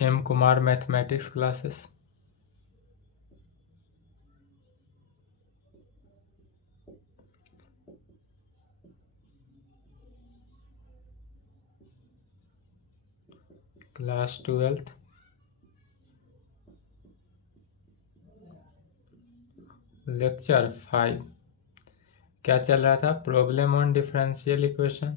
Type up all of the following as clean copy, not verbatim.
M Kumar mathematics classes. Class 12th. Lecture 5. क्या चल रहा था? Problem on differential equation.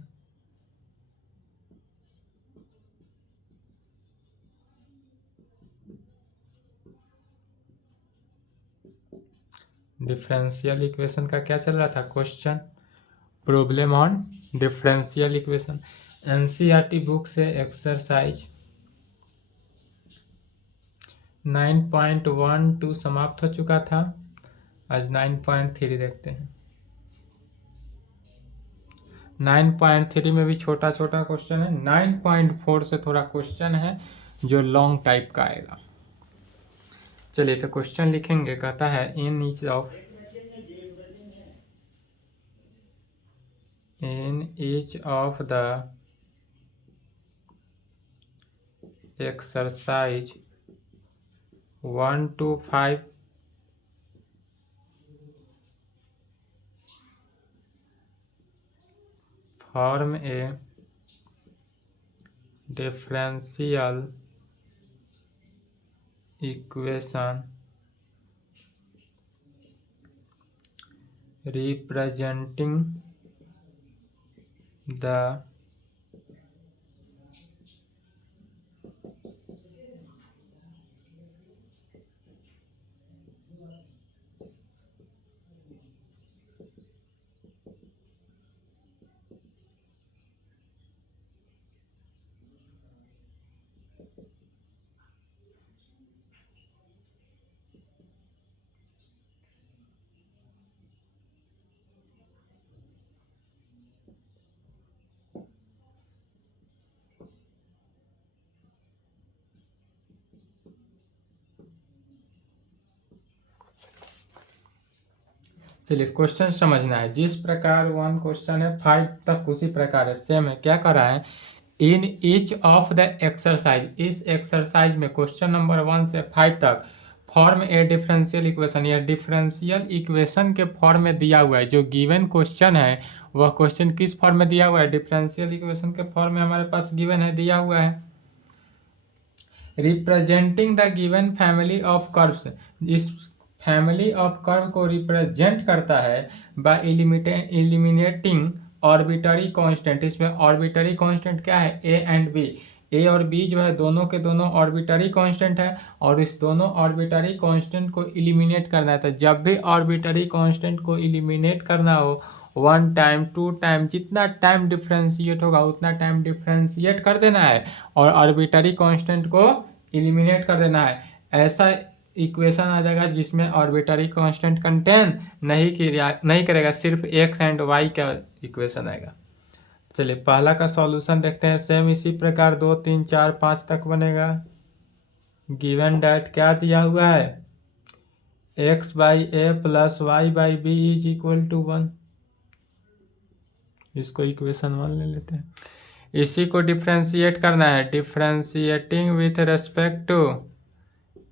Differential equation का क्या चल रहा था? Question. Problem on differential equation. NCERT book से एक्सरसाइज 9.12 समाप्त हो चुका था. आज 9.3 देखते हैं. 9.3 में भी छोटा छोटा क्वेश्चन है. 9.4 से थोड़ा क्वेश्चन है जो लॉन्ग टाइप का आएगा. चलिए तो क्वेश्चन लिखेंगे. कहता है in each of the exercise 1 to 5 form a differential equation representing the चलिए क्वेश्चन समझना है. जिस प्रकार 1 क्वेश्चन है 5 तक उसी प्रकार है, सेम है. क्या कर रहा है? In each of the exercise, इस एक्सरसाइज में क्वेश्चन नंबर 1 से 5 तक फॉर्म ए डिफरेंशियल इक्वेशन, या डिफरेंशियल इक्वेशन के फॉर्म में दिया हुआ है. जो गिवन क्वेश्चन है वह क्वेश्चन किस फॉर्म में दिया हुआ है? डिफरेंशियल इक्वेशन के फॉर्म में हमारे पास गिवन है, दिया हुआ है. Representing the given family of curves, इस फैमिली ऑफ कर्व को रिप्रेजेंट करता है बाय एलिमिनेटिंग ऑर्बिटरी कांस्टेंट. इसमें ऑर्बिटरी कांस्टेंट क्या है? ए एंड बी. ए और बी जो है दोनों के दोनों ऑर्बिटरी कांस्टेंट है, और इस दोनों ऑर्बिटरी कांस्टेंट को एलिमिनेट करना है. तो जब भी ऑर्बिटरी कांस्टेंट को एलिमिनेट करना हो, 1 टाइम 2 टाइम, जितना टाइम डिफ्रेंशिएट होगा उतना टाइम डिफ्रेंशिएट कर देना है और आर्बिट्ररी कांस्टेंट को एलिमिनेट कर देना है. ऐसा इक्वेशन आ जाएगा जिसमें आर्बिट्ररी कांस्टेंट कंटेन नहीं करेगा, सिर्फ एक्स एंड वाई का इक्वेशन आएगा. चलिए पहला का सॉल्यूशन देखते हैं. सेम इसी प्रकार 2 3 4 5 तक बनेगा. गिवन डैट क्या दिया हुआ है? X by a plus y by b is equal to 1. इसको इक्वेशन 1 ले लेते हैं. इसी को डिफ्रेंशिएट करना है. Differentiating with respect to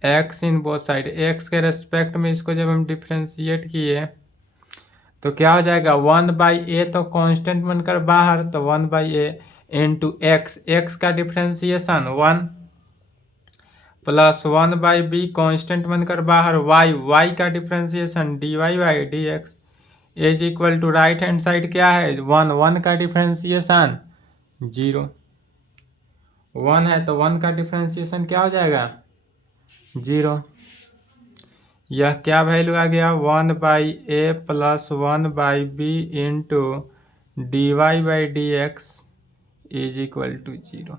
x in both side. X के रेस्पेक्ट में इसको जब हम डिफ्रेंशिएट किए तो क्या हो जाएगा? 1 बाई ए तो कांस्टेंट बनकर बाहर, तो 1 by a into x. X का differentiation 1 plus 1 by b constant बनकर बाहर, वाई. वाई का differentiation d Y by D x is equal to right hand side क्या है? 1. 1 का डिफ्रेंशिएशन 0. 1 है तो 1 का डिफ्रेंशिएशन क्या हो जाएगा? 0. यह क्या वैल्यू आ गया? 1 by a plus 1 by b into D Y by D x is equal to 0.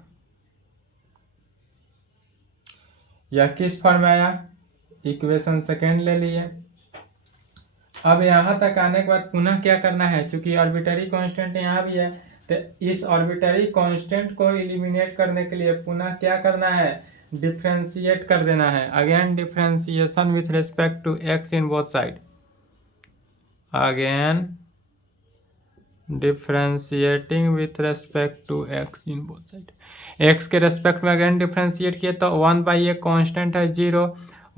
यह किस फॉर्म में आया? इक्वेशन सेकेंड ले लिए. अब यहाँ तक आने के बाद पुनः क्या करना है? चूंकि आर्बिट्ररी कांस्टेंट यहाँ भी है, तो इस आर्बिट्ररी कांस्टेंट को एलिमिनेट करने के लिए पुनः क्या करना है? डिफ्रेंशिएट कर देना है. Again differentiation with respect to x in both side. Again differentiating with respect to x in both side. X के रेस्पेक्ट में अगेन डिफ्रेंशिएट किए तो 1/a कांस्टेंट है 0,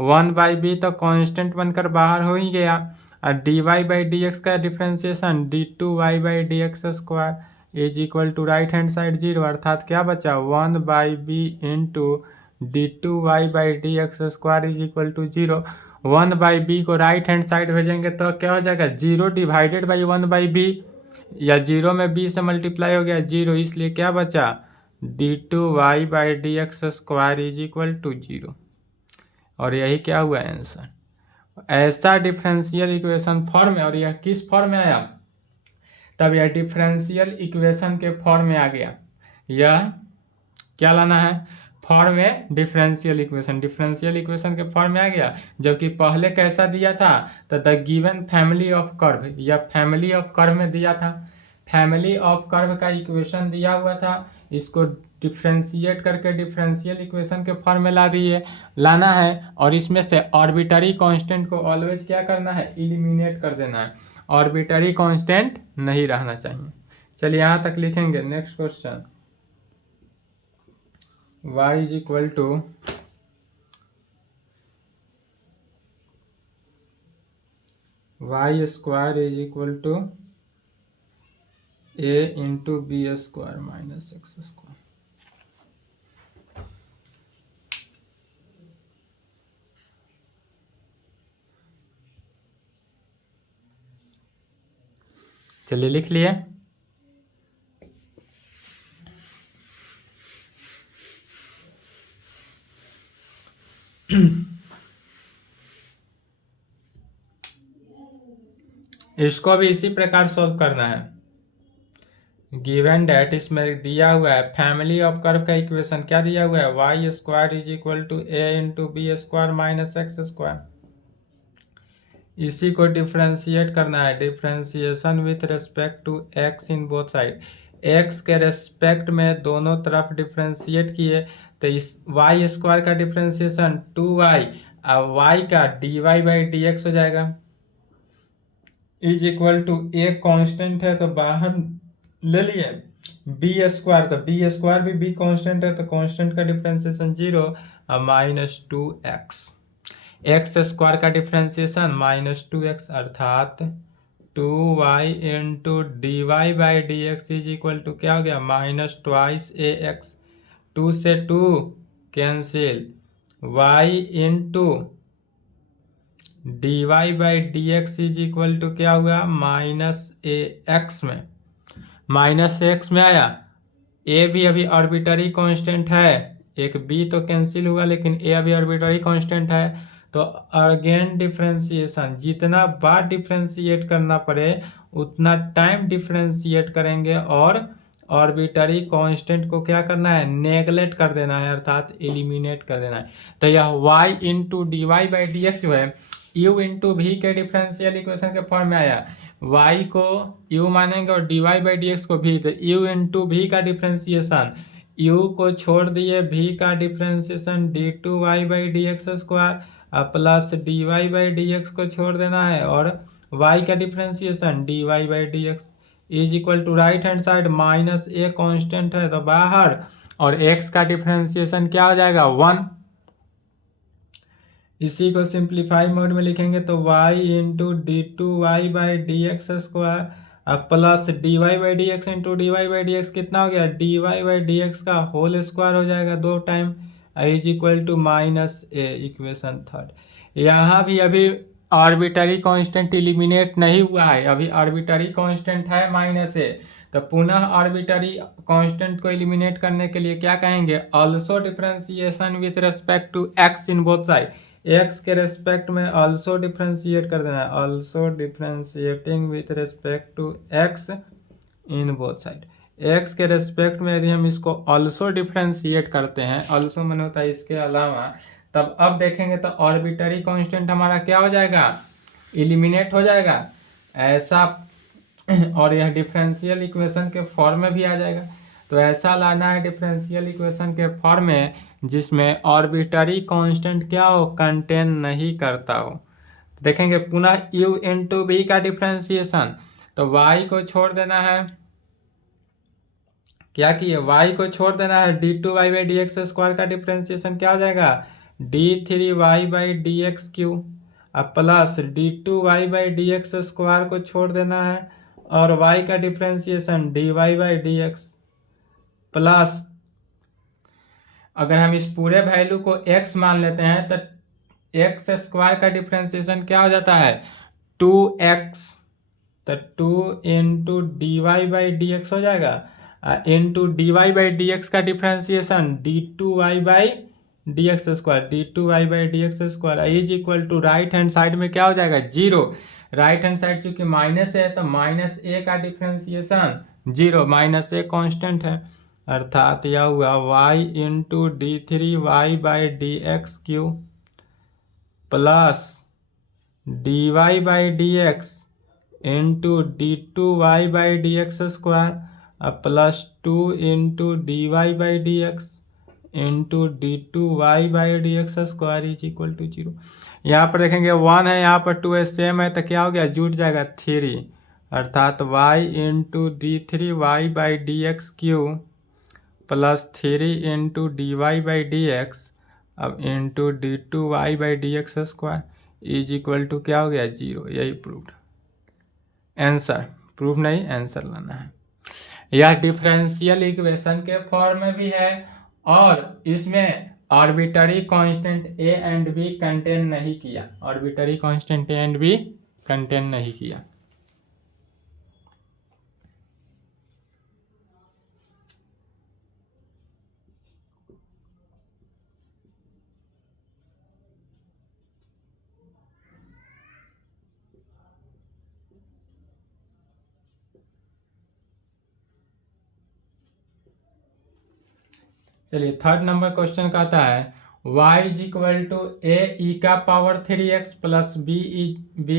1/b तो कांस्टेंट बनकर बाहर हो ही गया, और dy/dx का differentiation d2y/dx² is equal to right hand side 0, अर्थात क्या बचा 1/b into d2y/dx² is equal to 0। 1/b को राइट हैंड साइड भेजेंगे तो क्या हो जाएगा 0 डिवाइडेड बाई 1/b, या 0 में b से मल्टीप्लाई हो गया 0, इसलिए क्या बचा d2y/dx² इज इक्वल टू 0। और यही क्या हुआ आंसर। ऐसा डिफरेंशियल इक्वेशन फॉर्म में, और यह किस फॉर्म में आया, तब यह डिफरेंशियल इक्वेशन के फॉर्म में आ गया। यह क्या लाना है फॉर्म में डिफरेंशियल इक्वेशन के फॉर्म में आ गया। जबकि पहले कैसा दिया था, तो the given family of curve, या फैमिली ऑफ कर्व में दिया था, फैमिली ऑफ कर्व का इक्वेशन दिया हुआ था, इसको डिफ्रेंशिएट करके डिफरेंशियल इक्वेशन के फॉर्म में लाना है, और इसमें से आर्बिट्ररी कांस्टेंट को ऑलवेज क्या करना है इलिमिनेट कर देना है, आर्बिट्ररी कांस्टेंट नहीं रहना चाहिए। चलिए यहाँ तक लिखेंगे। Next question, y is equal to y square is equal to a into b square minus x square. चलिए लिख लिए। इसको भी इसी प्रकार सॉल्व करना है। गिवन डेट इसमें दिया हुआ है फैमिली ऑफ कर्व का इक्वेशन क्या दिया हुआ है y square is equal to a into b square minus x square. इसी को डिफ्रेंशिएट करना है, differentiation with respect to x in both side. X के रेस्पेक्ट में दोनों तरफ डिफ्रेंशिएट किए तो इस वाई स्क्वायर का डिफ्रेंशिएशन 2y और वाई का dy/dx हो जाएगा is equal to a constant है तो बाहर ले लिए बी स्क्वायर, तो बी स्क्वायर भी बी कांस्टेंट है तो कांस्टेंट का डिफ्रेंशिएशन 0 और -2x। एक्स स्क्वायर का डिफ्रेंशिएशन -2x अर्थात 2y into dy/dx is equal to क्या हो गया -2ax। 2 से 2 cancel, y into dy/dx is equal to क्या हुआ -ax में, -x में आया। a भी अभी आर्बिट्ररी कांस्टेंट है, एक b तो कैंसिल हुआ लेकिन a अभी आर्बिट्ररी कांस्टेंट है, तो अगेन डिफ्रेंशिएशन जितना बार डिफ्रेंशिएट करना पड़े उतना टाइम डिफ्रेंशिएट करेंगे और आर्बिट्ररी कांस्टेंट को क्या करना है नेगलेक्ट कर देना है अर्थात एलिमिनेट कर देना है। तो यह y इंटू dy/dx जो है u इंटू v के डिफरेंशियल इक्वेशन के फॉर्म में आया। y को u मानेंगे और dy/dx को v, तो u इंटू v का डिफ्रेंशिएशन u को छोड़ दिए v का डिफ्रेंशिएशन d2y/dx² प्लस dy/dx को छोड़ देना है और y का differentiation dy/dx is equal to right hand side -a constant है तो बाहर, और x का डिफ्रेंशिएशन क्या हो जाएगा 1। इसी को सिंप्लीफाई मोड में लिखेंगे तो y into d2y/dx² plus dy/dx into dy/dx कितना हो गया dy/dx का होल स्क्वायर हो जाएगा 2 time is equal to -a। Equation third. यहाँ भी अभी आर्बिट्ररी कांस्टेंट एलिमिनेट नहीं हुआ है, अभी आर्बिट्ररी कांस्टेंट है -a, तो पुनः आर्बिट्ररी कांस्टेंट को एलिमिनेट करने के लिए क्या कहेंगे also differentiation with respect to x in both side. X के रेस्पेक्ट में ऑल्सो डिफरेंशिएट कर देना है, also differentiating with respect to x in both side. X के रेस्पेक्ट में यदि हम इसको ऑल्सो डिफरेंशिएट करते हैं, ऑल्सो मन होता है इसके अलावा, तब अब देखेंगे तो आर्बिट्ररी कांस्टेंट हमारा क्या हो जाएगा एलिमिनेट हो जाएगा ऐसा, और यह डिफरेंशियल इक्वेशन के फॉर्म में भी आ जाएगा। तो ऐसा लाना है डिफरेंशियल इक्वेशन के फॉर्म में जिसमें आर्बिट्ररी कांस्टेंट क्या हो कंटेन नहीं करता हो। तो देखेंगे पुनः u इंटू v का डिफरेंशिएशन, तो y को छोड़ देना है क्या किए, y को छोड़ देना है, d two y by D x square का डिफ्रेंसिएशन क्या हो जाएगा, d3y by D x cube, अब plus d2y by D x square को छोड़ देना है और y का differentiation dy by D x plus, अगर हम इस पूरे वैल्यू को x मान लेते हैं तो एक्स स्क्वायर का डिफ्रेंसिएशन क्या हो जाता है 2x, तो 2 into D Y by D x हो जाएगा, into D Y by D x का differentiation d two y by D x square, d two y by D x square is equal to right hand side में क्या हो जाएगा 0, right hand side क्योंकि minus है तो minus a का differentiation 0, minus a constant है, अर्थात यह हुआ y into d three y by D x cube plus d Y by D x into d two y by D x square plus 2 into D Y by D x into d two y by D x square is equal to 0। यहाँ पर देखेंगे 1 है, यहाँ पर 2 है, same है तो क्या हो गया, जुट जाएगा 3, अर्थात y into d three y by D x cube plus 3 into D Y by D x अब into d two y by D x square is equal to क्या हो गया 0, यही प्रूव्ड आंसर, प्रूफ नहीं आंसर लाना है। यह differential equation के फॉर्म में भी है और इसमें arbitrary constant a and b contain नहीं किया, arbitrary constant a and b contain नहीं किया। चलिए थर्ड नंबर क्वेश्चन का आता है y is equal to a e का power 3x plus b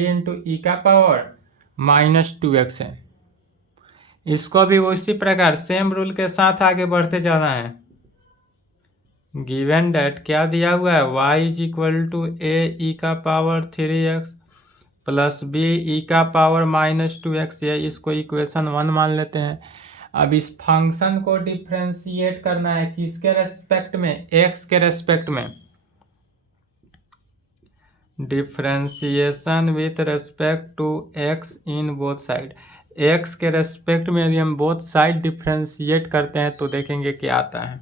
into e का पावर माइनस 2x है। इसको भी उसी प्रकार सेम रूल के साथ आगे बढ़ते जाना है। गिवन डेट क्या दिया हुआ है, y is equal to a e का power 3x plus B E का पावर माइनस 2x, है इसको इक्वेशन 1 मान लेते हैं। अब इस फंक्शन को डिफ्रेंशिएट करना है किसके रेस्पेक्ट में, x के रेस्पेक्ट में, differentiation with respect to x in both side, x के रेस्पेक्ट में यदि हम बोथ साइड डिफ्रेंशिएट करते हैं तो देखेंगे क्या आता है।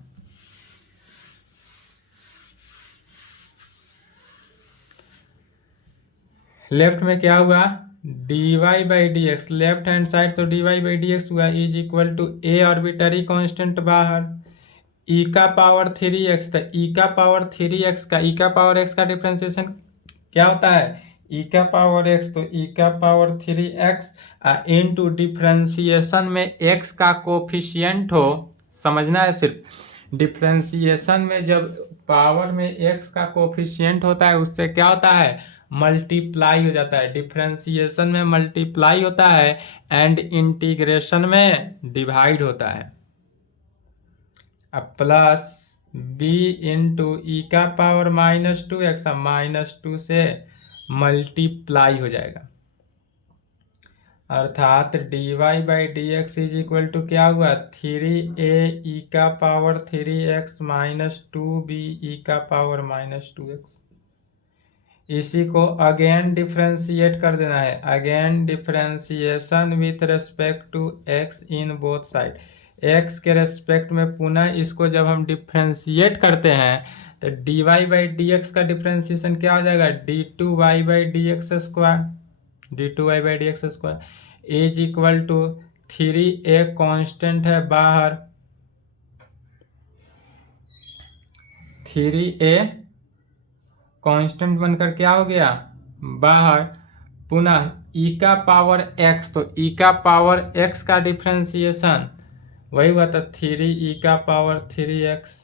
लेफ्ट में क्या हुआ d Y by D x, left hand side तो d Y by D x हुआ is equal to a arbitrary constant बाहर ई का पावर 3x, तो ई का पावर 3x का ई का पावर x का डिफ्रेंसिएशन क्या होता है ई का पावर x, तो ई का पावर 3x इनटू डिफ्रेंसिएशन में x का कोफिशिएंट हो, समझना है सिर्फ डिफ्रेंसिएशन में जब पावर में x का कोफिशिएंट होता है उससे क्या होता है मल्टीप्लाई हो जाता है, डिफ्रेंसिएशन में मल्टीप्लाई होता है एंड इंटीग्रेशन में डिवाइड होता है। अब प्लस b इंटू ई का पावर माइनस 2x, माइनस 2 से मल्टीप्लाई हो जाएगा, अर्थात d Y by D x is equal to क्या हुआ 3a ई का पावर 3x माइनस 2b ई का पावर माइनस 2x। इसी को अगेन डिफ्रेंशिएट कर देना है, again differentiation with respect to x in both side, x के रेस्पेक्ट में पुनः इसको जब हम डिफ्रेंशिएट करते हैं तो d Y by D x का डिफ्रेंशिएशन क्या हो जाएगा d two y by D x square, d two y by D x square is equal to 3a constant है बाहर, 3a कांस्टेंट बनकर क्या हो गया बाहर, पुनः e का पावर x, तो e का पावर x का डिफ्रेंशिएशन वही हुआ था 3e का पावर 3x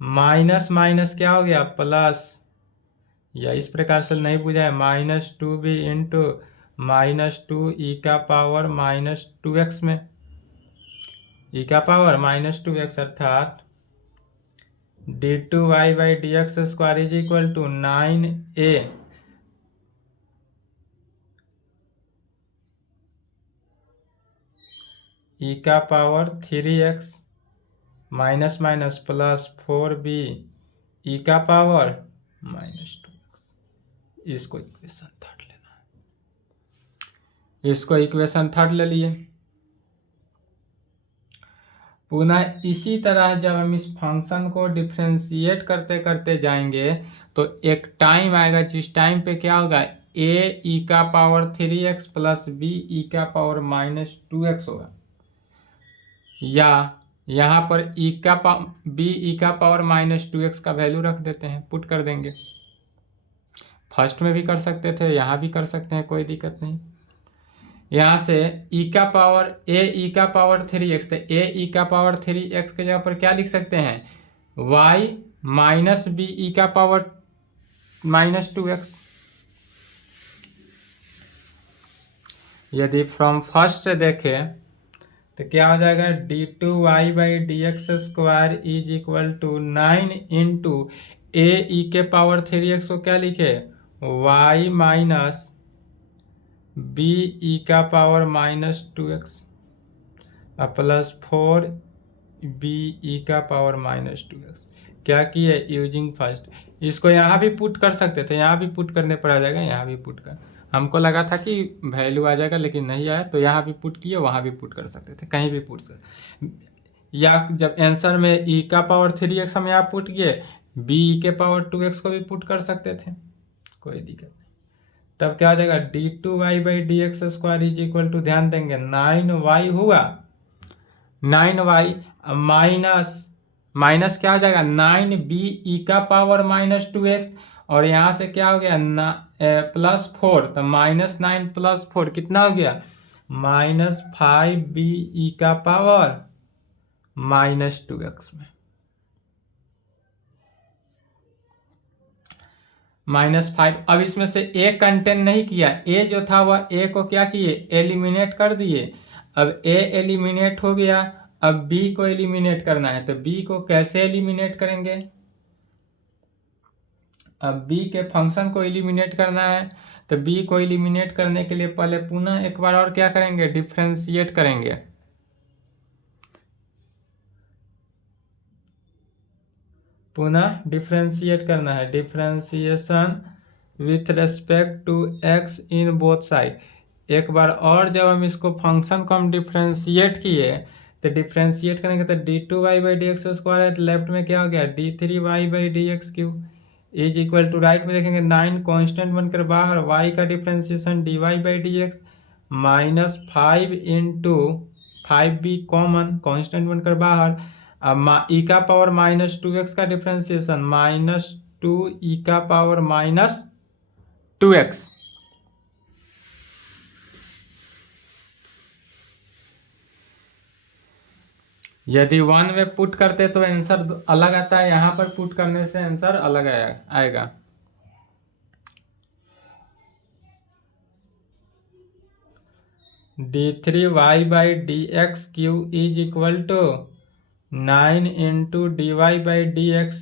माइनस माइनस क्या हो गया प्लस, या इस प्रकार से नहीं बुझा है minus 2b into minus 2e का पावर माइनस 2x में e का पावर माइनस 2x, अर्थात d two y by D x square is equal to 9a e का power 3x minus minus plus 4b e का power -2x। इसको equation third लेना है, इसको इक्वेशन थर्ड ले लिए। पुनः इसी तरह जब हम इस फंक्शन को डिफ्रेंशिएट करते करते जाएंगे तो एक टाइम आएगा जिस टाइम पे क्या होगा, ए ई का power 3x plus B E का पावर -2x होगा, या यहाँ पर बी ई का पावर -2x का वैल्यू रख देते हैं, पुट कर देंगे। फर्स्ट में भी कर सकते थे, यहाँ भी कर सकते हैं, कोई दिक्कत नहीं। यहाँ से e का पावर a e का पावर 3x, तो a e का पावर 3x के जगह पर क्या लिख सकते हैं, y माइनस बी ई का पावर -2x। यदि फ्रॉम फर्स्ट से देखें तो क्या हो जाएगा, d2y/dx² is equal to 9 into a e के पावर 3x को क्या लिखे, y माइनस बी ई का power -2x plus 4b e का पावर -2x। क्या किए, यूजिंग फर्स्ट। इसको यहाँ भी पुट कर सकते थे, यहाँ भी पुट करने पर आ जाएगा, यहाँ भी पुट कर, हमको लगा था कि वैल्यू आ जाएगा लेकिन नहीं आया, तो यहाँ भी पुट किए, वहाँ भी पुट कर सकते थे, कहीं भी पुट कर। या जब आंसर में ई का पावर 3x हम यहाँ पुट किए, बी ई के पावर 2x को भी पुट कर सकते थे, कोई दिक्कत नहीं। तब क्या हो जाएगा, d2y/dx² इज इक्वल टू, ध्यान देंगे 9y हुआ, 9y माइनस क्या हो जाएगा, 9b ई का पावर -2x, और यहाँ से क्या हो गया प्लस 4, तो -9 प्लस 4 कितना हो गया, -5b ई का पावर -2x में -5। अब इसमें से ए कंटेन नहीं किया, ए जो था वह ए को क्या किए, एलिमिनेट कर दिए। अब ए एलिमिनेट हो गया, अब बी को एलिमिनेट करना है, तो बी को कैसे एलिमिनेट करेंगे, अब बी के फंक्शन को एलिमिनेट करना है, तो बी को एलिमिनेट करने के लिए पहले पुनः एक बार और क्या करेंगे, डिफ्रेंशिएट करेंगे। पुनः डिफ्रेंशिएट करना है, differentiation with respect to x in both side. एक बार और जब हम इसको फंक्शन को हम डिफ्रेंशिएट किए, तो डिफ्रेंशिएट करेंगे तो d2y/dx² है, तो लेफ्ट में क्या हो गया, d3y/dx³ is equal to, right में देखेंगे 9 कांस्टेंट बनकर बाहर, y का differentiation dy/dx -5 into 5b common, constant बनकर बाहर। अब ई का पावर -2x का डिफ्रेंशिएशन -2 ई का पावर -2x। यदि 1 में पुट करते तो आंसर अलग आता है, यहाँ पर पुट करने से आंसर अलग आएगा। d3y/dx³ is equal to 9 into dy/dx,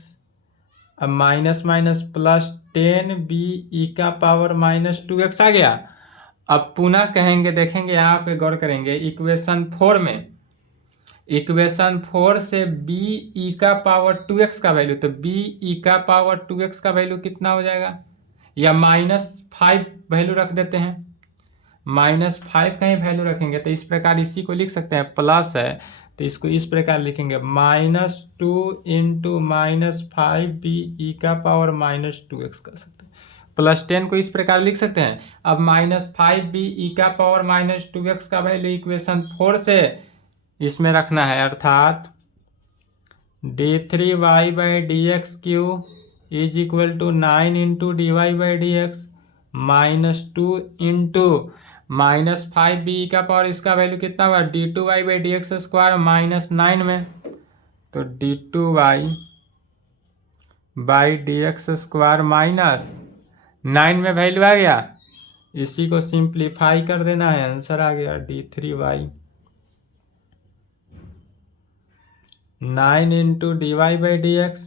अब माइनस माइनस प्लस 10b ई का पावर -2x आ गया। अब पुनः कहेंगे, देखेंगे यहाँ पे गौर करेंगे, इक्वेशन 4 में, इक्वेशन 4 से b ई का पावर 2x का वैल्यू, तो b ई का पावर 2x का वैल्यू कितना हो जाएगा, या -5 वैल्यू रख देते हैं, -5 कहीं वैल्यू रखेंगे तो इस प्रकार इसी को लिख सकते हैं, प्लस है तो इसको इस प्रकार लिखेंगे, -2 इंटू -5b ई का पावर -2x कर सकते हैं, प्लस 10 को इस प्रकार लिख सकते हैं। अब -5b ई का पावर -2x का वैल्यू इक्वेशन 4 से इसमें रखना है, अर्थात d3y/dx³ is equal to 9 into dy/dx -2 into -5b e का पावर, इसका वैल्यू कितना हुआ, d2y/dx² -9 में, तो d2y/dx² -9 में वैल्यू आ गया। इसी को सिंप्लीफाई कर देना है, आंसर आ गया d3y 9 into dy/dx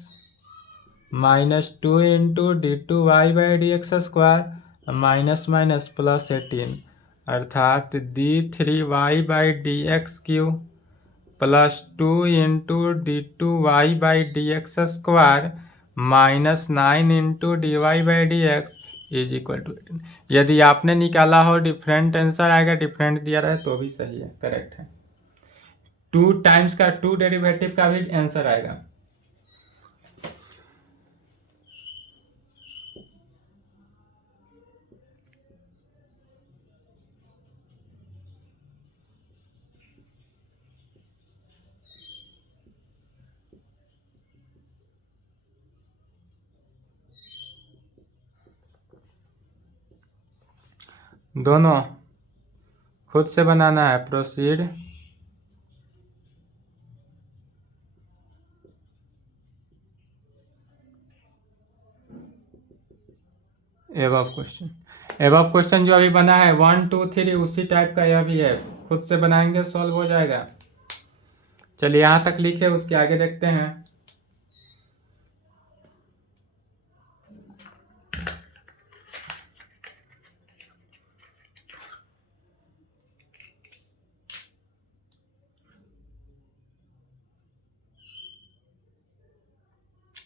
-2 into d2y/dx² minus minus plus 18, अर्थात d3y/dx³ plus 2 × d2y/dx² -9 × dy/dx is equal to 18। यदि आपने निकाला हो डिफरेंट आंसर आएगा, डिफरेंट दिया रहे तो भी सही है, करेक्ट है। 2 टाइम्स का 2 डेरिवेटिव का भी आंसर आएगा। दोनों खुद से बनाना है। प्रोसीड। एबव क्वेश्चन जो अभी बना है 1 2 3 उसी टाइप का यह भी है, खुद से बनाएंगे सॉल्व हो जाएगा। चलिए यहाँ तक लिखे, उसके आगे देखते हैं।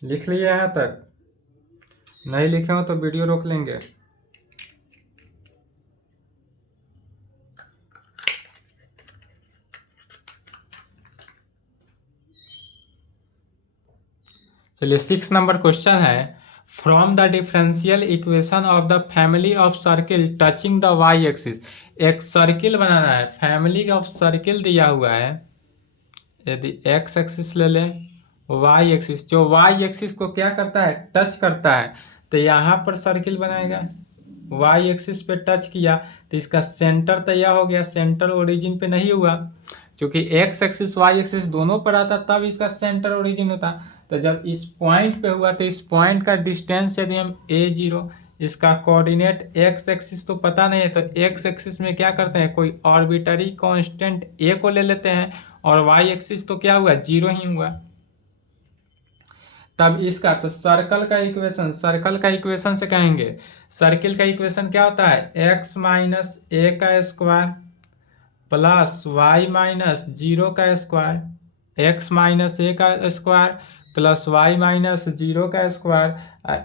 लिख लिए यहाँ तक? नहीं लिखे हो तो वीडियो रोक लेंगे। चलिए 6 नंबर क्वेश्चन है, from the differential equation of the family of circle touching the y axis. एक सर्किल बनाना है, फैमिली ऑफ सर्किल दिया हुआ है। यदि एक्स एक्सिस ले लें, वाई एक्सिस, जो वाई एक्सिस को क्या करता है, टच करता है, तो यहाँ पर सर्किल बनाएगा। वाई एक्सिस पे टच किया तो इसका सेंटर तैयार हो गया, सेंटर ओरिजिन पे नहीं हुआ। क्योंकि एक्स एक्सिस वाई एक्सिस दोनों पर आता तब इसका सेंटर ओरिजिन होता। तो जब इस पॉइंट पे हुआ तो इस पॉइंट का डिस्टेंस यदि हम a0, इसका कोऑर्डिनेट एक्स एक्सिस तो पता नहीं है, तो एक्स एक्सिस में क्या करते हैं, कोई आर्बिट्ररी कांस्टेंट a को ले लेते हैं, और वाई एक्सिस तो क्या हुआ, 0 ही हुआ। तब इसका तो सर्कल का इक्वेशन से कहेंगे। सर्किल का इक्वेशन क्या होता है, x माइनस ए का स्क्वायर प्लस वाई माइनस 0 का स्क्वायर, एक्स माइनस ए का स्क्वायर प्लस वाई माइनस 0 का स्क्वायर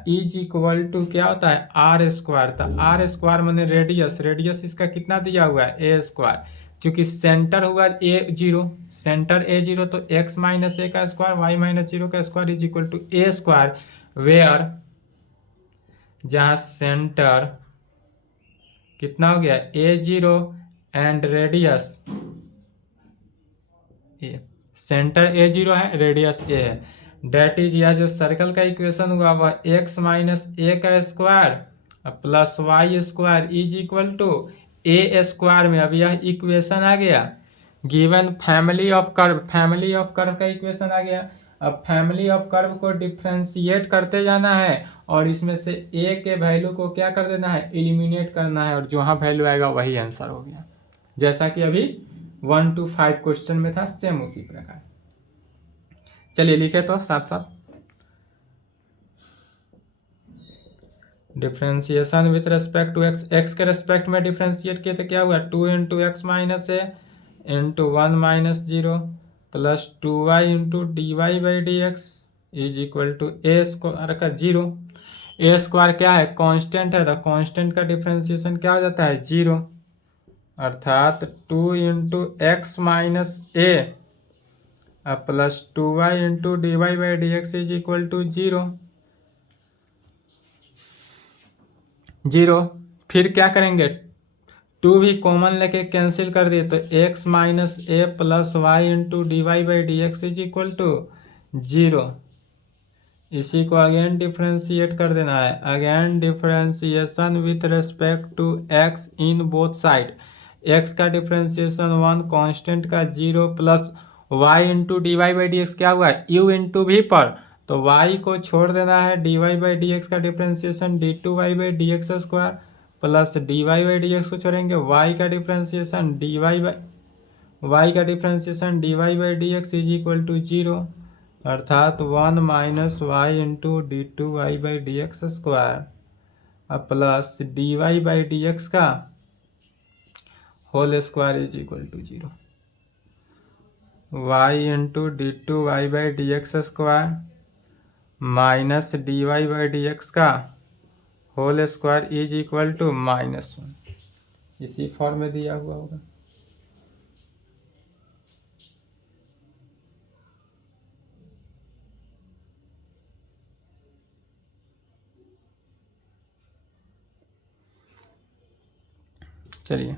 इज इक्वल टू क्या होता है, आर स्क्वायर। तो आर स्क्वायर मैंने रेडियस इसका कितना दिया हुआ है, ए स्क्वायर। क्योंकि सेंटर हुआ a0, सेंटर a0, तो x माइनस ए का स्क्वायर वाई माइनस 0 का square is equal to a square, where जहाँ सेंटर कितना हो गया, a0 and radius A, centre a0 है, रेडियस a है। डेट इज, यह जो सर्कल का इक्वेशन हुआ वह x माइनस ए का square plus Y square is equal to a square में। अब यह इक्वेशन आ गया, गिवन फैमिली ऑफ कर्व का इक्वेशन आ गया। अब फैमिली ऑफ कर्व को डिफ्रेंशिएट करते जाना है और इसमें से a के वैल्यू को क्या कर देना है, एलिमिनेट करना है, और जहाँ वैल्यू आएगा वही आंसर हो गया। जैसा कि अभी 1 to 5 क्वेश्चन में था, सेम उसी प्रकार। चलिए लिखे तो साथ साथ। Differentiation with respect to x के रेस्पेक्ट में डिफ्रेंशिएट किए तो क्या हुआ, 2 × x minus a into 1 minus 0 plus 2y into dy/dx is equal to a square का 0। ए स्क्वायर क्या है, कांस्टेंट है, तो कांस्टेंट का डिफ्रेंसिएशन क्या हो जाता है, 0, अर्थात 2 × x minus a plus 2y into dy/dx is equal to 0। फिर क्या करेंगे, 2 भी कॉमन लेके कैंसिल कर दिए, तो x minus a plus y into dy/dx is equal to 0। इसी को अगेन डिफ्रेंशिएट कर देना है, again differentiation with respect to x in both side. x का डिफ्रेंशिएशन 1, कांस्टेंट का 0 प्लस y इंटू dy/dx क्या हुआ है, u इंटू भी पर, तो y को छोड़ देना है, dy/dx का differentiation d2y/dx square plus dy/dx को छोड़ेंगे, y का differentiation dy/dx is equal to 0, अर्थात 1 minus y into d2y/dx square plus dy/dx का whole square is equal to 0। Y into d2y/dx² minus dy/dx का whole square is equal to -1। इसी form में दिया हुआ होगा। चलिए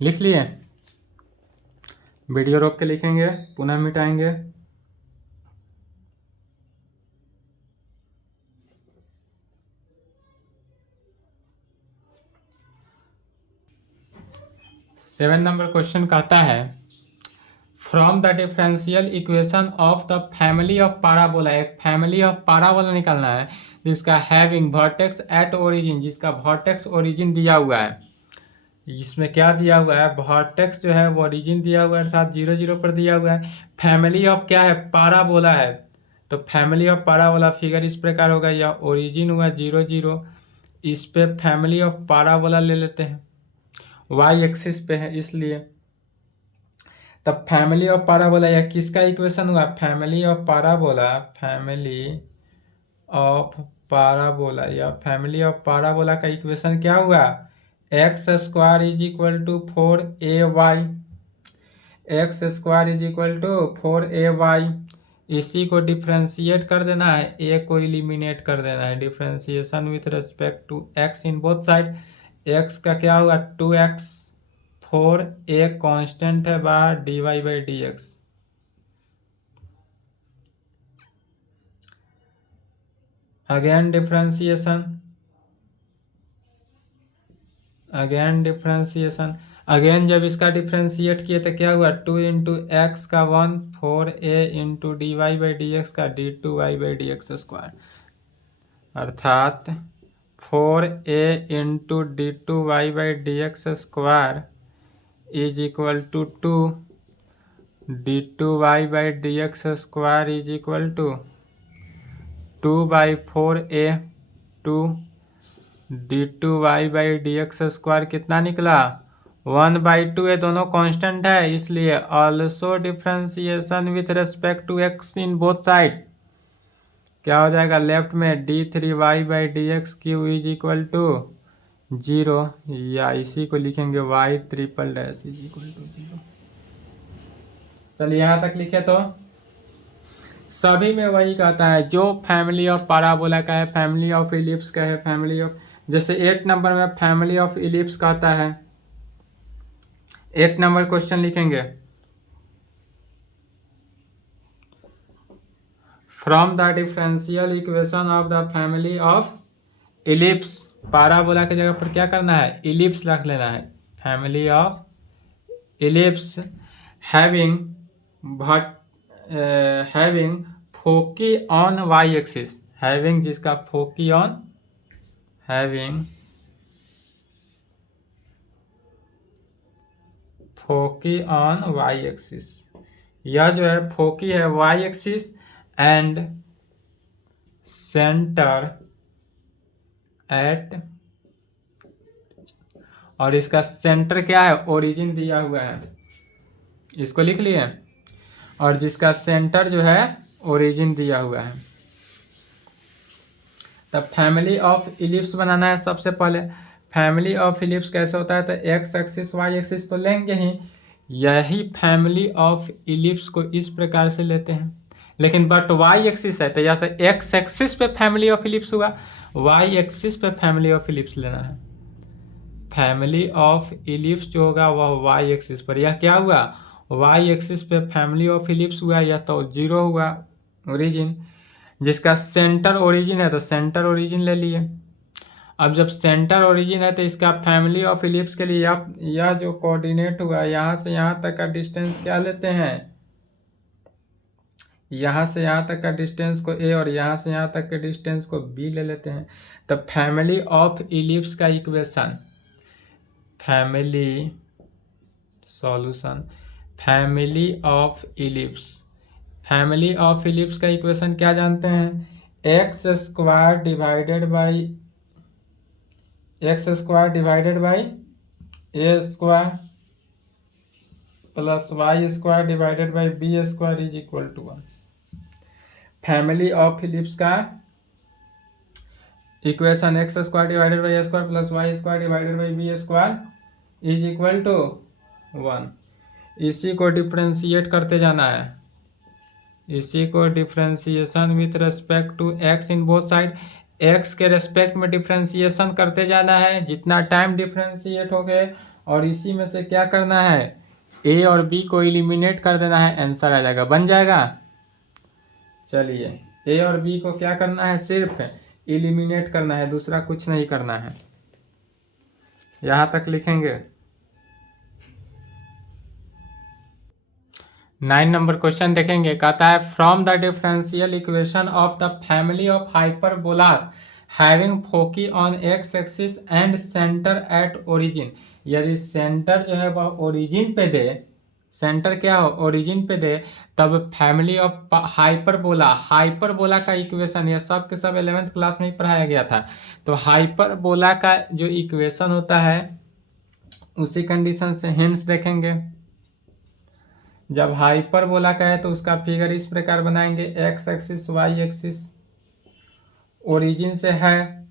लिख लिए, वीडियो रोक के लिखेंगे, पुनः मिटाएंगे। सेवन नंबर क्वेश्चन कहता है from the differential equation of the family of parabola. एक फैमिली ऑफ पाराबोला निकालना है जिसका हैविंग वर्टेक्स एट ओरिजिन, जिसका वर्टेक्स ओरिजिन दिया हुआ है। इसमें क्या दिया हुआ है, वर्टेक्स जो है वो ओरिजिन दिया हुआ है, अर्थात 0 0 पर दिया हुआ है। फैमिली ऑफ क्या है, पाराबोला है, तो फैमिली ऑफ पाराबोला फिगर इस प्रकार होगा। यह ओरिजिन हुआ 0 0, इस पे फैमिली ऑफ पाराबोला ले लेते हैं, वाई एक्सिस पे है इसलिए। तब फैमिली ऑफ पाराबोला या किसका इक्वेशन हुआ, family of parabola, family of parabola या फैमिली ऑफ पाराबोला का इक्वेशन क्या हुआ, x² is equal to 4ay, x² is equal to 4ay। इसी को डिफ्रेंशिएट कर देना है, a को इलिमिनेट कर देना है, differentiation with respect to x in both side. x का क्या होगा 2x, 4a कांस्टेंट है बाहर, dy/dx। अगेन डिफ्रेंशिएशन, अगेन जब इसका डिफ्रेंशिएट किए तो क्या हुआ 2 इंटू एक्स का 1, 4a इंटू dy/dx का d2y/dx², अर्थात 4a into d2y/dx² is equal to 2, d2y/dx² is equal to 2/4a, 2 d2y/dx² कितना निकला 1/2 है, दोनों कांस्टेंट है इसलिए also differentiation with respect to x in both side. क्या हो जाएगा लेफ्ट में d3y/dx³ इज इक्वल टू 0, या इसी को लिखेंगे y3" इज इक्वल टू 0। चलिए यहाँ तक लिखे तो सभी में वही कहता है जो फैमिली ऑफ पाराबोला का है, फैमिली ऑफ इलिप्स का है, फैमिली ऑफ, जैसे 8 नंबर में फैमिली ऑफ इलिप्स कहता है। 8 नंबर क्वेश्चन लिखेंगे from the differential equation of the family of ellipse. Parabola की जगह पर क्या करना है, इलिप्स रख लेना है। Family of ellipse having foci on Y axis, having जिसका foci on, having foci on Y axis, यह जो है फोकी है Y axis and centre at, और इसका सेंटर क्या है ओरिजिन दिया हुआ है, इसको लिख लिए, और जिसका सेंटर जो है ओरिजिन दिया हुआ है। तब फैमिली ऑफ इलिप्स बनाना है। सबसे पहले फैमिली ऑफ इलिप्स कैसे होता है, तो एक्स एक्सिस वाई एक्सिस तो लेंगे ही, यही फैमिली ऑफ इलिप्स को इस प्रकार से लेते हैं, लेकिन बट वाई एक्सिस है तो या तो एक्स एक्सिस पे फैमिली ऑफ इलिप्स हुआ, वाई एक्सिस पे फैमिली ऑफ इलिप्स लेना है। फैमिली ऑफ इलिप्स जो होगा वह वाई एक्सिस पर, यह क्या हुआ वाई एक्सिस पे फैमिली ऑफ इलिप्स हुआ, या तो 0 हुआ ओरिजिन, जिसका सेंटर ओरिजिन है तो सेंटर ओरिजिन ले लिए। अब जब सेंटर ओरिजिन है तो इसका फैमिली ऑफ इलिप्स के लिए यह जो कोऑर्डिनेट हुआ यहाँ से यहाँ तक का डिस्टेंस क्या लेते हैं, यहाँ से यहाँ तक का डिस्टेंस को a और यहाँ से यहाँ तक के डिस्टेंस को b ले लेते हैं। तब फैमिली ऑफ इलिप्स का equation, family solution, family of ellipse, family of ellipse का इक्वेशन क्या जानते हैं, x² divided by X square divided by A square plus Y square divided by B square is equal to 1। Family of ellipse का equation X square divided by A square plus Y square divided by B square is equal to 1। इसी को differentiate करते जाना है, इसी को differentiation with respect to x in both side, x के respect में डिफ्रेंशिएशन करते जाना है जितना टाइम डिफ्रेंशिएट हो गए, और इसी में से क्या करना है, ए और बी को एलिमिनेट कर देना है, आंसर आ जाएगा, बन जाएगा। चलिए ए और बी को क्या करना है, सिर्फ एलिमिनेट करना है, दूसरा कुछ नहीं करना है। यहां तक लिखेंगे। 9 नंबर क्वेश्चन देखेंगे, कहता है from the differential equation of the family of hyperbolas having foci on x axis and centre at origin. यदि सेंटर जो है वह ओरिजिन पे दे, सेंटर क्या हो, ओरिजिन पे दे, तब फैमिली ऑफ हाइपरबोला, हाइपरबोला का इक्वेशन, यह सब के सब 11th क्लास में ही पढ़ाया गया था। तो हाइपरबोला का जो इक्वेशन होता है उसी कंडीशन से हिंट्स देखेंगे। जब हाइपरबोला का है तो उसका फिगर इस प्रकार बनाएंगे, x axis y axis origin से है,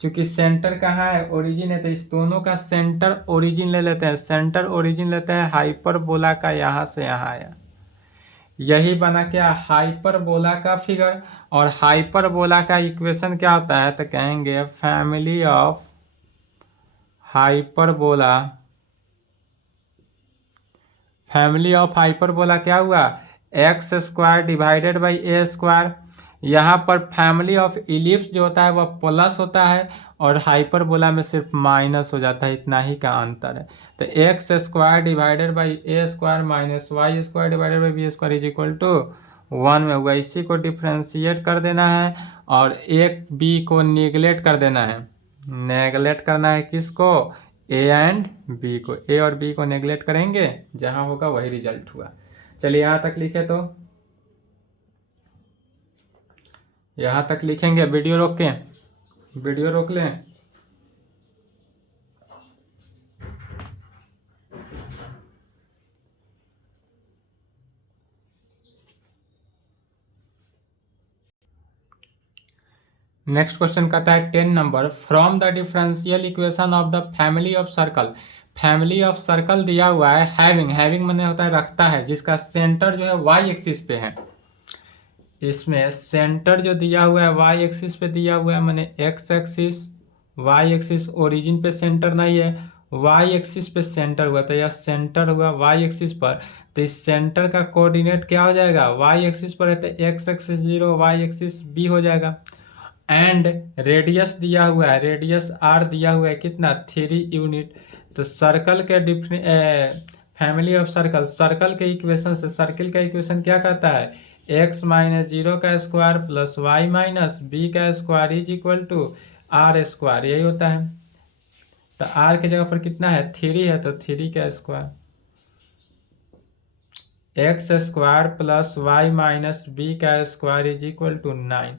क्योंकि सेंटर कहाँ है, ओरिजिन है, तो इस दोनों का सेंटर ओरिजिन ले लेते हैं, सेंटर ओरिजिन लेते हैं हाइपरबोला का, यहाँ से यहाँ आया, यही बना क्या, हाइपरबोला का फिगर। और हाइपरबोला का इक्वेशन क्या होता है, तो कहेंगे family of hyperbola, family of hyperbola क्या हुआ, x square divided by A square. यहाँ पर फैमिली ऑफ इलिप्स जो होता है वह प्लस होता है और हाइपरबोला में सिर्फ माइनस हो जाता है, इतना ही का अंतर है। तो x square divided by A square minus y square divided by B square is equal to 1 में हुआ। इसी को डिफ्रेंशिएट कर देना है और एक बी को निगलेक्ट कर देना है, नेगलेक्ट करना है किसको, ए एंड बी को, ए और बी को नेगलेक्ट करेंगे, जहां होगा वही रिजल्ट हुआ। चलिए यहां तक लिखे, तो यहां तक लिखेंगे, वीडियो रोक के, वीडियो रोक लें। नेक्स्ट क्वेश्चन कहता है 10 number, from the differential equation of the family of circle, family of circle दिया हुआ है, हैविंग, हैविंग मैंने होता है रखता है, जिसका सेंटर जो है वाई एक्सिस पे है। इसमें सेंटर जो दिया हुआ है वाई एक्सिस पे दिया हुआ है, मैंने x axis y axis, origin पे सेंटर नहीं है, वाई एक्सिस पे सेंटर हुआ, तो यह सेंटर हुआ वाई एक्सिस पर, तो इस सेंटर का कोऑर्डिनेट क्या हो जाएगा, वाई एक्सिस पर है, तो x axis 0 y axis b हो जाएगा। एंड रेडियस दिया हुआ है, रेडियस आर दिया हुआ है कितना, 3 यूनिट। तो सर्कल के फैमिली ऑफ सर्कल, सर्कल के इक्वेशन से, सर्कल का इक्वेशन क्या कहता है, एक्स माइनस 0 का square plus Y minus B का square is equal to R square, यही होता है। तो आर की जगह पर कितना है, 3 है, तो 3 का square, X square plus Y minus B का square is equal to 9।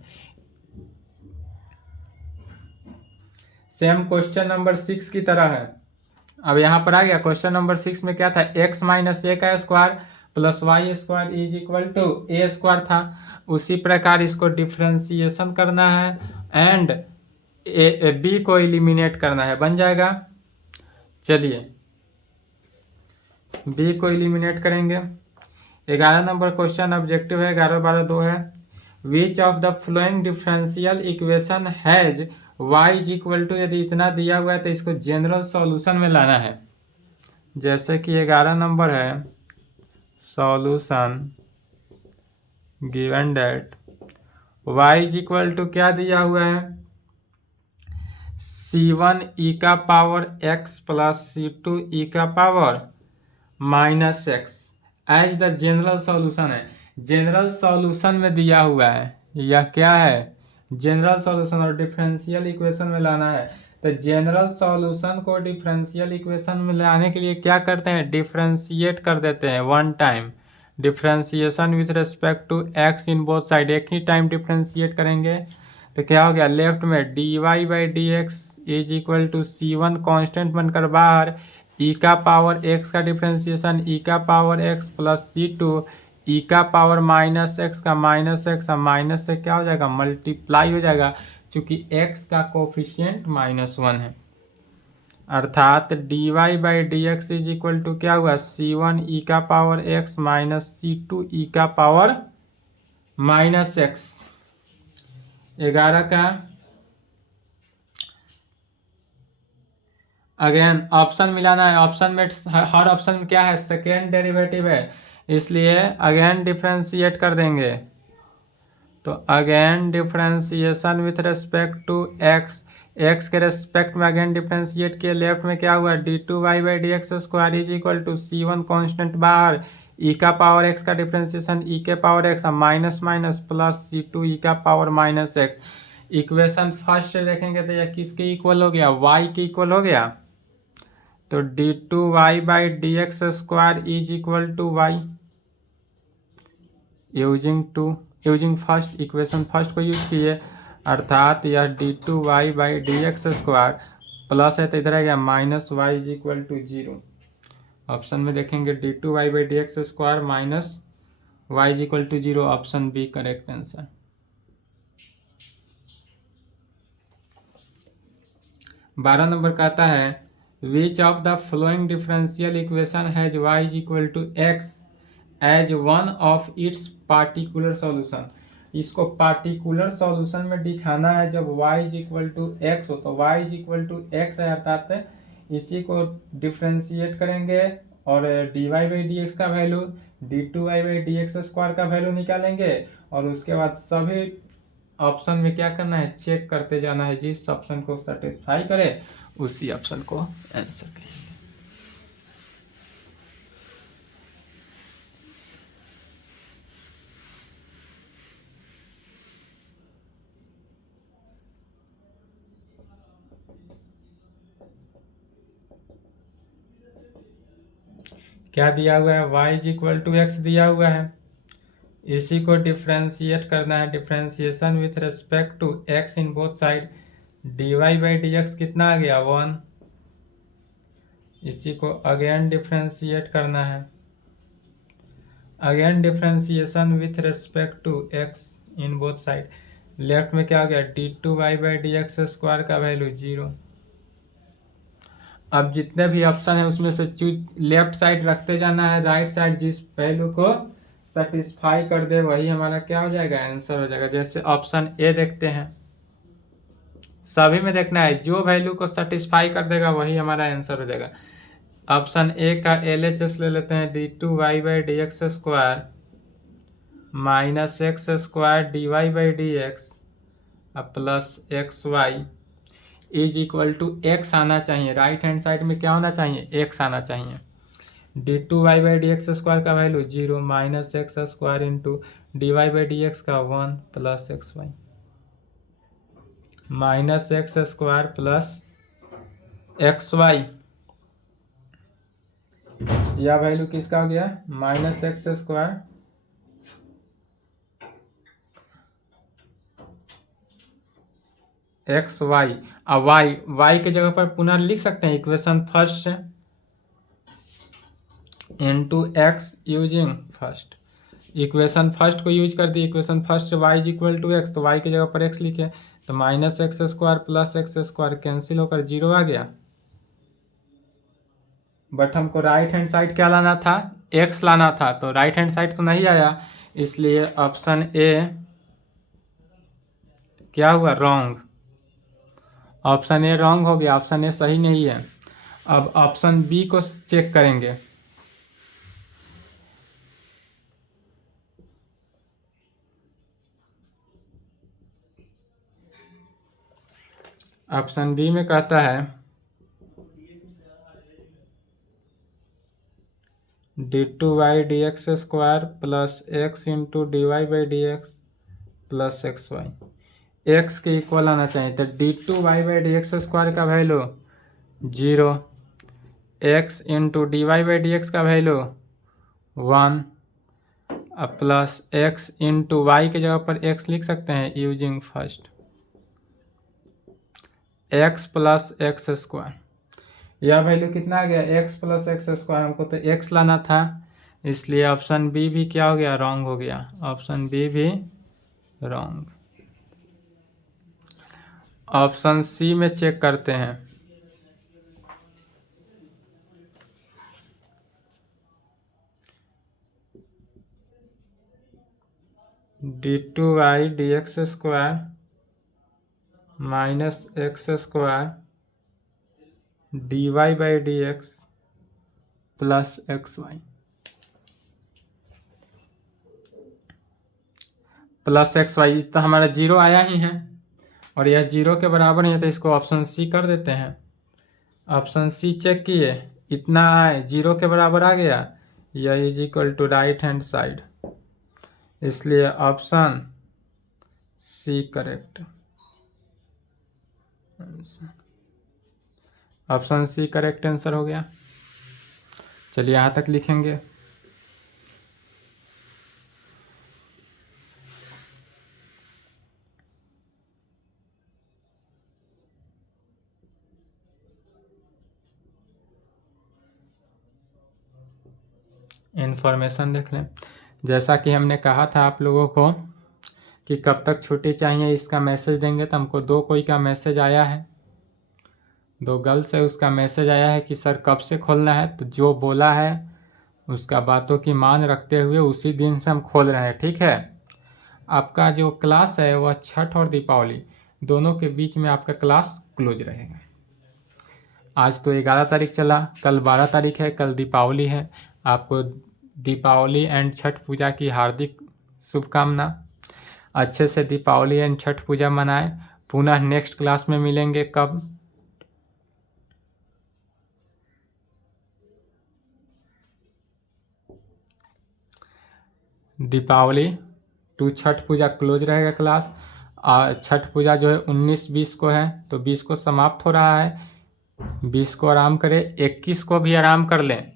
Same question number 6 की तरह है। अब यहां पर आ गया, क्वेश्चन नंबर 6 में क्या था, एक्स माइनस ए का square plus Y square is equal to a square था। उसी प्रकार इसको डिफ्रेंशिएशन करना है एंड बी को एलिमिनेट करना है, बन जाएगा। चलिए बी को एलिमिनेट करेंगे। 11 नंबर क्वेश्चन ऑब्जेक्टिव है, 11 12 2 है। Which of the following differential equation has y is equal to, यदि इतना दिया हुआ है तो इसको जनरल सॉल्यूशन में लाना है। जैसे कि 11 नंबर है, solution given that y is equal to क्या दिया हुआ है, c1 e का power x plus c2 e का power minus x as the general solution है। जनरल सॉल्यूशन में दिया हुआ है, यह क्या है, जनरल सॉल्यूशन, और डिफरेंशियल इक्वेशन में लाना है। तो जनरल सॉल्यूशन को डिफरेंशियल इक्वेशन में लाने के लिए क्या करते हैं, डिफरेंशिएट कर देते हैं 1 time, differentiation with respect to x in both side, एक ही टाइम डिफरेंशिएट करेंगे। तो क्या हो गया, लेफ्ट में dy by D x is equal to C1 constant बनकर बाहर, ई का पावर x का डिफ्रेंसिएशन ई का power x plus C2 e का पावर माइनस एक्स का माइनस एक्स, माइनस से क्या हो जाएगा मल्टीप्लाई हो जाएगा, चूंकि x का कोफिशिएंट -1 है, अर्थात dy by D x is equal to क्या हुआ C1 ई का power x minus C2 e का पावर -x। 11 का अगेन ऑप्शन मिलाना है, ऑप्शन में हर ऑप्शन में क्या है सेकेंड डेरिवेटिव है, इसलिए अगेन डिफ्रेंशिएट कर देंगे। तो again differentiation with respect to x, x के रेस्पेक्ट में अगेन डिफ्रेंशिएट किए, लेफ्ट में क्या हुआ d2y by D x square is equal to C1 constant बाहर, ई का पावर एक्स का डिफ्रेंशिएशन ई के power x minus minus plus C2 e का पावर -x। इक्वेशन फर्स्ट से देखेंगे तो यह किसके इक्वल हो गया y के इक्वल हो गया, तो d2y by D x square is equal to y using first equation first को यूज किए, अर्थात यह d2y by D x square plus है तो इधर आ गया -y is equal to 0। Option में देखेंगे d2y by D x square minus y is equal to 0, option b correct answer. 12 number कहता है which of the following differential equation has y is equal to x as one of its particular solution. इसको particular solution में दिखाना है जब y is equal to x हो, तो y is equal to x है, अर्थात इसी को डिफ्रेंशिएट करेंगे और dy बाई डी एक्स का value d2y by D x square का वैल्यू निकालेंगे, और उसके बाद सभी ऑप्शन में क्या करना है चेक करते जाना है, जिस ऑप्शन को सेटिस्फाई करे उसी ऑप्शन को आंसर करेंगे। क्या दिया हुआ है y is equal to x दिया हुआ है, इसी को डिफ्रेंशिएट करना है, differentiation with respect to x in both side, dy by D x कितना आ गया 1, इसी को अगेन डिफ्रेंशिएट करना है, again differentiation with respect to x in both side, left में क्या आ गया d2y by D x square का वैल्यू 0। अब जितने भी ऑप्शन है उसमें से लेफ्ट साइड रखते जाना है, राइट साइड जिस वैल्यू को सेटिस्फाई कर दे वही हमारा क्या हो जाएगा आंसर हो जाएगा। जैसे ऑप्शन ए देखते हैं, सभी में देखना है जो वैल्यू को सेटिस्फाई कर देगा वही हमारा आंसर हो जाएगा। ऑप्शन ए का LHS ले लेते हैं, d2y by D x square minus x square dy by D x plus x y is equal to x आना चाहिए, राइट हैंड साइड में क्या होना चाहिए एक्स आना चाहिए। d2y by D x square का value 0 minus x square into dy by D x का 1 plus x Y, minus x square plus x Y, यह वैल्यू किसका हो गया minus x square X Y. अब वाई के जगह पर पुनः लिख सकते हैं इक्वेशन फर्स्ट से into X using first, equation first को यूज कर दी, इक्वेशन फर्स्ट से Y is equal to x, तो वाई की जगह पर एक्स लिखे तो minus x square plus X square cancel होकर 0 आ गया। बट हमको राइट हैंड साइड क्या लाना था एक्स लाना था, तो राइट हैंड साइड तो नहीं आया, इसलिए ऑप्शन ए क्या हुआ रॉन्ग, ऑप्शन ए रॉन्ग हो गया, ऑप्शन ए सही नहीं है। अब ऑप्शन बी को चेक करेंगे, ऑप्शन बी में कहता है d2y D x square plus X into D Y by D x plus x Y, X के इक्वल आना चाहिए, तो d2y by D x square का value 0, X into D Y by D x का value 1 plus X into Y के जगह पर X लिख सकते हैं using first, X plus X square. यह वैल्यू कितना आ गया, एक्स प्लस एक्स स्क्वायर। हमको तो एक्स लाना था, इसलिए ऑप्शन बी भी क्या हो गया, रॉन्ग हो गया। ऑप्शन बी भी रॉन्ग। ऑप्शन सी में चेक करते हैं। d2y dx square minus x square dy by D x plus x y plus x y, तो हमारा जीरो आया ही है और यह जीरो के बराबर ही है, तो इसको ऑप्शन सी कर देते हैं। ऑप्शन सी चेक किए, इतना आए, जीरो के बराबर आ गया, यह is equal to right hand side, इसलिए option C correct. Option C correct answer हो गया। चलिए यहाँ तक लिखेंगे। इन्फॉर्मेशन देख लें। जैसा कि हमने कहा था आप लोगों को कि कब तक छुट्टी चाहिए, इसका मैसेज देंगे, तो हमको दो कोई का मैसेज आया है, दो गर्ल्स है, उसका मैसेज आया है कि सर कब से खोलना है। तो जो बोला है उसका बातों की मान रखते हुए उसी दिन से हम खोल रहे हैं, ठीक है। आपका जो क्लास है वह छठ और दीपावली दोनों के बीच में आपका क्लास क्लोज रहेगा। आज तो 11 तारीख चला, कल 12 तारीख है, कल दीपावली है। आपको दीपावली एंड छठ पूजा की हार्दिक शुभकामना। अच्छे से दीपावली एंड छठ पूजा मनाएं। पुनः नेक्स्ट क्लास में मिलेंगे कब, दीपावली टू छठ पूजा क्लोज रहेगा क्लास। छठ पूजा जो है 19-20 को है, तो 20 को समाप्त हो रहा है, 20 को आराम करें, 21 को भी आराम कर लें।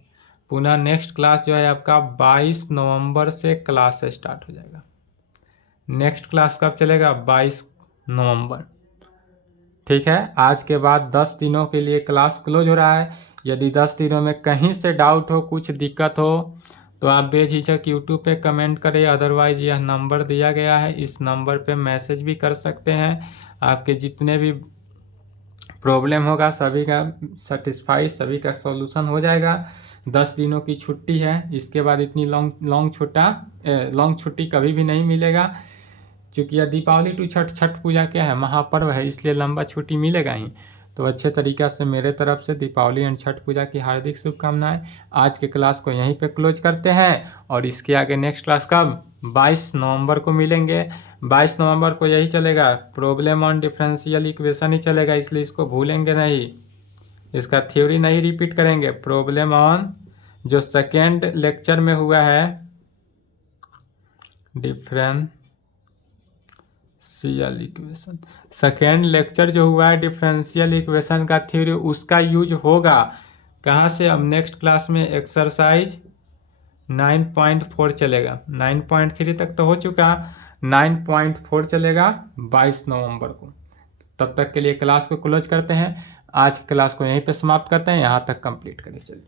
पुनः नेक्स्ट क्लास जो है आपका 22 नवंबर से क्लास स्टार्ट हो जाएगा। नेक्स्ट क्लास कब चलेगा, 22 नवंबर, ठीक है। आज के बाद 10 दिनों के लिए क्लास क्लोज हो रहा है। यदि 10 दिनों में कहीं से डाउट हो, कुछ दिक्कत हो, तो आप बेझिझक यूट्यूब पे कमेंट करें, अदरवाइज यह नंबर दिया गया है, इस नंबर पे मैसेज भी कर सकते हैं। आपके जितने भी प्रॉब्लम होगा सभी का सेटिस्फाई, सभी का सॉल्यूशन हो जाएगा। 10 दिनों की छुट्टी है, इसके बाद इतनी लॉन्ग छुट्टी कभी भी नहीं मिलेगा, क्योंकि यह दीपावली टू छठ पूजा क्या है, महापर्व है, इसलिए लंबा छुट्टी मिलेगा ही। तो अच्छे तरीक़ा से मेरे तरफ से दीपावली एंड छठ पूजा की हार्दिक शुभकामनाएं। आज के क्लास को यहीं पे क्लोज करते हैं और इसके आगे नेक्स्ट क्लास कब, 22 नवंबर को मिलेंगे। 22 नवंबर को यही चलेगा, प्रॉब्लम ऑन डिफरेंशियल इक्वेशन ही चलेगा, इसलिए इसको भूलेंगे नहीं, इसका थ्योरी नहीं रिपीट करेंगे। प्रॉब्लम ऑन जो सेकेंड लेक्चर में हुआ है डिफरेंशियल इक्वेशन, सेकेंड लेक्चर जो हुआ है डिफरेंशियल इक्वेशन का थ्योरी, उसका यूज होगा कहाँ से, अब नेक्स्ट क्लास में एक्सरसाइज 9.4 चलेगा। 9.3 तक तो हो चुका, 9.4 चलेगा 22 नवंबर को। तब तक के लिए क्लास को क्लोज करते हैं। आज क्लास को यहीं पे समाप्त करते हैं, यहाँ तक कंप्लीट करें। चलिए।